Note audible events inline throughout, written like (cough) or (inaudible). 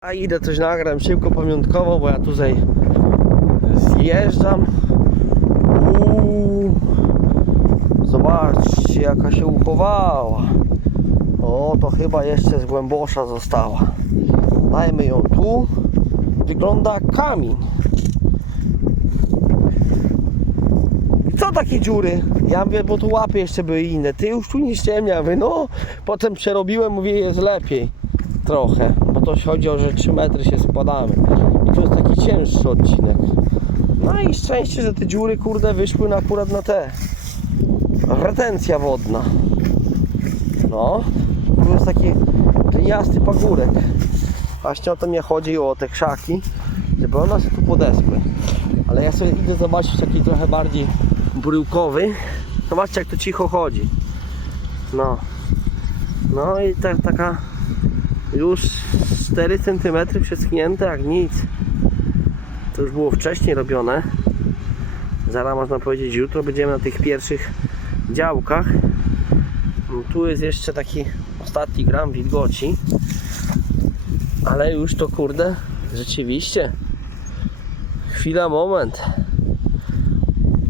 A idę coś nagram szybko pamiątkowo, bo ja tutaj zjeżdżam. Uuu. Zobaczcie jaka się uchowała. O, to chyba jeszcze z głębosza została. Dajmy ją tu. Wygląda jak kamień. Co takie dziury? Ja mówię, bo tu łapy jeszcze były inne. Ty już tu nie ściemnia. No, potem przerobiłem, mówię, jest lepiej. Trochę, bo to chodzi o, że 3 metry się składamy. I tu jest taki cięższy odcinek. No i szczęście, że te dziury, kurde, wyszły na, akurat na te. Retencja wodna. No, tu jest taki gliniasty pagórek. Właśnie o to mnie chodzi, o te krzaki, żeby one się tu podesły. Ale ja sobie idę zobaczyć taki trochę bardziej bryłkowy. Zobaczcie jak to cicho chodzi. No. No i ta, taka już 4 cm przeschnięte jak nic. To już było wcześniej robione. Zaraz można powiedzieć, jutro będziemy na tych pierwszych działkach. No, Tu jest jeszcze taki ostatni gram wilgoci. Ale już to kurde, rzeczywiście. Chwila, moment.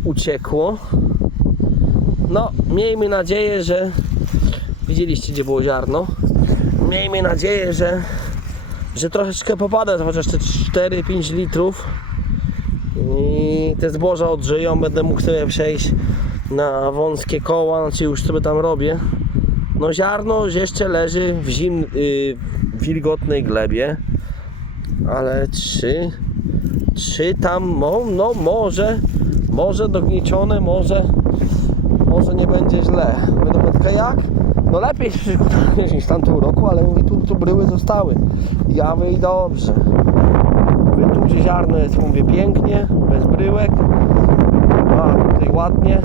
Uciekło. No, miejmy nadzieję, że widzieliście gdzie było ziarno. Miejmy nadzieję, że, że troszeczkę popada, chociaż te 4-5 litrów i te zboża odżyją, będę mógł sobie przejść na wąskie koła, znaczy już sobie tam robię. No ziarno jeszcze leży w zim, y, wilgotnej glebie, ale czy, czy tam, no, no może, może dogniecione, może, może nie będzie źle. Będę pytać jak? No lepiej się przygotowujesz niż w tamtym roku, ale mówię, tu, tu bryły zostały. Jawy i dobrze. Mówię, tu gdzie ziarno jest, mówię, pięknie, bez bryłek. A tutaj ładnie.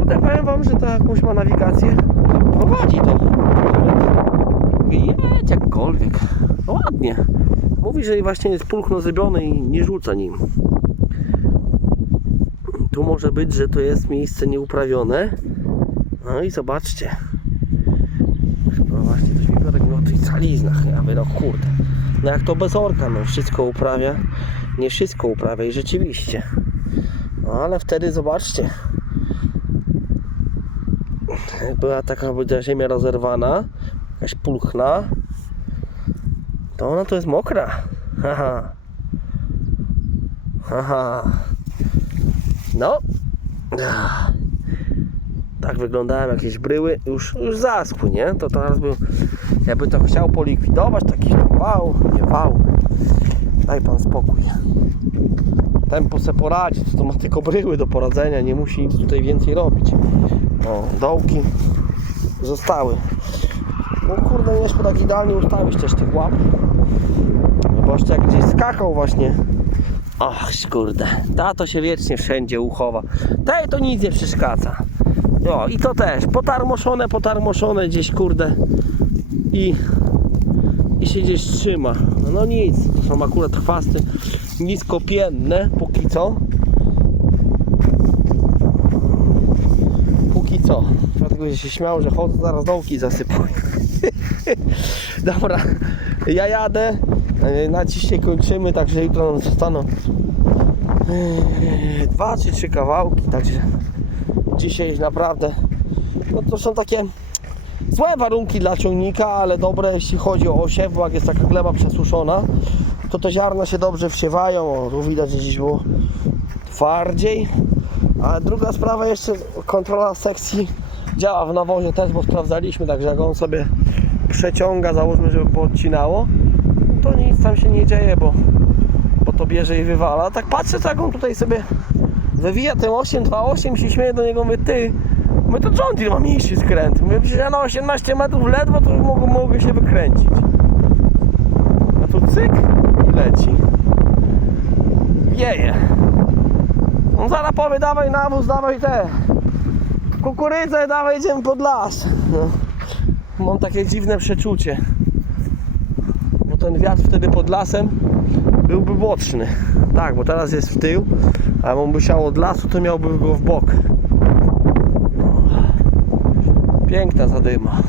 Tutaj powiem wam, że to jakąś ma nawigację. Prowadzi to. Mówię, jedź jakkolwiek. No ładnie. Mówi, że właśnie jest pulchno zrobiony i nie rzuca nim. Tu może być, że to jest miejsce nieuprawione. No i zobaczcie. No właśnie, coś mi Piotrek mówił o tych saliznach. Ja mówię, no kurde. No jak to bez orka, no wszystko uprawia. Nie wszystko uprawia i rzeczywiście. No ale wtedy zobaczcie. Była taka będzie ziemia rozerwana, jakaś pulchna, to ona to jest mokra. Haha. Haha. No. Tak wyglądają jakieś bryły. Już, już zaschły, nie? To teraz by, jakby to chciał polikwidować, taki wał, nie wał. Daj pan spokój. Tempo se poradzi, to, to ma tylko bryły do poradzenia, nie musi nic tutaj więcej robić. O, dołki zostały. No kurde, nie szło tak idealnie ustawić też tych łap. Zobaczcie jak gdzieś skakał właśnie. Ach, kurde, ta to się wiecznie wszędzie uchowa. Tej to nic nie przeszkadza. No i to też, potarmoszone, potarmoszone gdzieś kurde i, i się gdzieś trzyma. No nic, to są akurat chwasty niskopienne póki co. Póki co. Dlatego się śmiał, że chodzę zaraz dołki zasypuję. (laughs) Dobra, ja jadę. E, Na dzisiaj kończymy, także jutro nam zostaną e, dwa czy trzy kawałki, także dzisiaj naprawdę no to są takie złe warunki dla ciągnika, ale dobre jeśli chodzi o osiew, bo jak jest taka gleba przesuszona, to te ziarna się dobrze wsiewają. O, tu widać, że dziś było twardziej. A druga sprawa jeszcze kontrola sekcji działa w nawozie też, bo sprawdzaliśmy, także jak on sobie przeciąga, załóżmy, żeby poodcinało, to nic tam się nie dzieje, bo, bo to bierze i wywala. Tak patrzę, jak on tutaj sobie wywija ten 828 się śmieje do niego, mówię, ty, my to John Deere ma mniejszy skręt. Mówię, przecież ja na 18 metrów ledwo to mogę, mogę się wykręcić. A tu cyk i leci. Wieje. On zaraz powie, dawaj nawóz, dawaj te kukurydzę, dawaj idziemy pod las. No. Mam takie dziwne przeczucie. Ten wiatr wtedy pod lasem byłby boczny. Tak, bo teraz jest w tył, a on by siał od lasu, to miałby go w bok. Piękna zadyma.